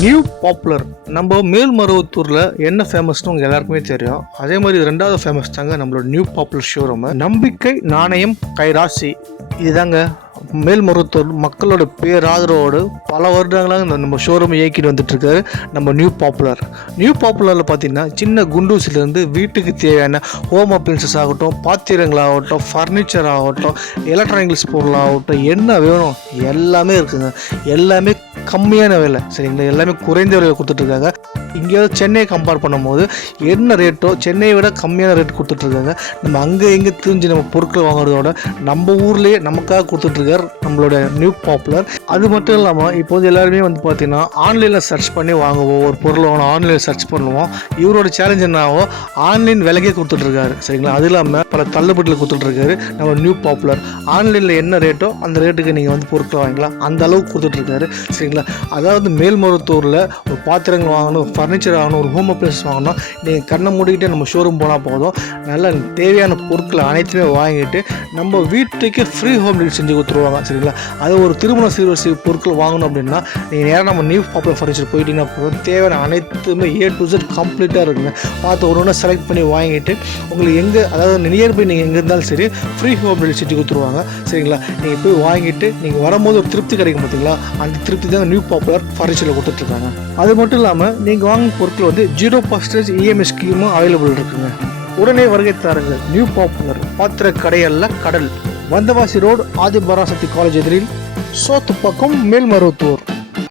New popular நம்ம மேல்மருவத்தூரில் என்ன ஃபேமஸ்னு உங்களுக்கு எல்லாருக்குமே தெரியும். அதே மாதிரி ரெண்டாவது ஃபேமஸ் தாங்க நம்மளோட நியூ பாப்புலர் ஷோரூம். நம்பிக்கை நாணயம் கைராசி இதுதாங்க மேல்மருவத்தூர் மக்களோட பேராதரவோடு பல வருடங்களாக நம்ம ஷோரூம் இயக்கிட்டு வந்துட்டு இருக்காரு நம்ம நியூ பாப்புலர். நியூ பாப்புலரில் பார்த்தீங்கன்னா சின்ன குண்டூசிலேருந்து வீட்டுக்கு தேவையான ஹோம் அப்ளைன்சஸ் ஆகட்டும், பாத்திரங்களாகட்டும், ஃபர்னிச்சர் ஆகட்டும், எலக்ட்ரானிக்ஸ் பொருளாகட்டும், என்ன வேணும் எல்லாமே இருக்குங்க. எல்லாமே கம்மியான விலை, சரிங்களா? எல்லாமே குறைந்த விலையில் கொடுத்துட்ருக்காங்க. இங்கேயாவது சென்னையை கம்பேர் பண்ணும்போது என்ன ரேட்டோ சென்னையை விட கம்மியான ரேட் கொடுத்துட்ருக்காங்க. நம்ம அங்கே எங்கே தெரிஞ்சு நம்ம பொருட்கள் வாங்குறதோட நம்ம ஊர்லேயே நமக்காக கொடுத்துட்ருக்கார் நம்மளோட நியூ பாப்புலர். அது மட்டும் இல்லாமல் இப்போது எல்லாருமே வந்து பார்த்திங்கன்னா ஆன்லைனில் சர்ச் பண்ணி வாங்குவோம். ஒரு பொருள் வாங்கணும் ஆன்லைனில் சர்ச் பண்ணுவோம். இவரோட சேலஞ்ச் என்னாவோ ஆன்லைன் விலைக்கே கொடுத்துட்ருக்காரு, சரிங்களா? அது இல்லாமல் பல தள்ளுபடியில் கொடுத்துட்ருக்காரு நம்ம நியூ பாப்புலர். ஆன்லைனில் என்ன ரேட்டோ அந்த ரேட்டுக்கு நீங்கள் வந்து பொருட்கள் வாங்கிக்கலாம், அந்த அளவுக்கு கொடுத்துட்ருக்காரு, சரிங்களா? அதாவது மேல்மருவத்தூரில் ஒரு பாத்திரங்கள் வாங்கணும், ஃபர்னிச்சர் வாங்கணும், ஒரு ஹோம் அப்ளைன்ஸ் வாங்கணும், நீங்கள் கண்ணை மூடிக்கிட்டே நம்ம ஷோரூம் போனால் போதும். நல்ல தேவையான பொருட்களை அனைத்துமே வாங்கிட்டு நம்ம வீட்டுக்கு ஃப்ரீ ஹோம் டெலிவரி செஞ்சு கொடுத்துருவாங்க, சரிங்களா? அது ஒரு திருமண சீர்வரிசை பொருட்கள் வாங்கணும் அப்படின்னா நீங்கள் நேராக நம்ம நியூ பாப்புலர் ஃபர்னிச்சர் போயிட்டீங்கன்னா போதும். தேவையான அனைத்துமே A to Z கம்ப்ளீட்டாக இருக்குங்க. பார்த்து ஒன்று செலக்ட் பண்ணி வாங்கிட்டு உங்களுக்கு எங்கே, அதாவது நியர்பை நீங்கள் எங்கே இருந்தாலும் சரி ஃப்ரீ ஹோம் டெலிவரி செஞ்சு கொடுத்துருவாங்க, சரிங்களா? நீங்கள் போய் வாங்கிட்டு நீங்கள் வரும்போது ஒரு திருப்தி கிடைக்கும் பார்த்தீங்களா, அந்த திருப்தி தான் நியூ பாப்புலர் ஃபர்னிச்சரில் கொடுத்துட்ருக்காங்க. அது மட்டும் இல்லாமல் நீங்கள் வாங்கும் பொருட்கள் வந்து 0% EMI ஸ்கீமும் அவைலபிள் இருக்குங்க. உடனே வருகை தாருங்கள். நியூ பாப்புலர் பாத்திர கடையல்ல கடல், வந்தவாசி ரோடு, ஆதிபராசக்தி காலேஜ் எதிரில், சோத்து பக்கம், மேல்மருவத்தூர்.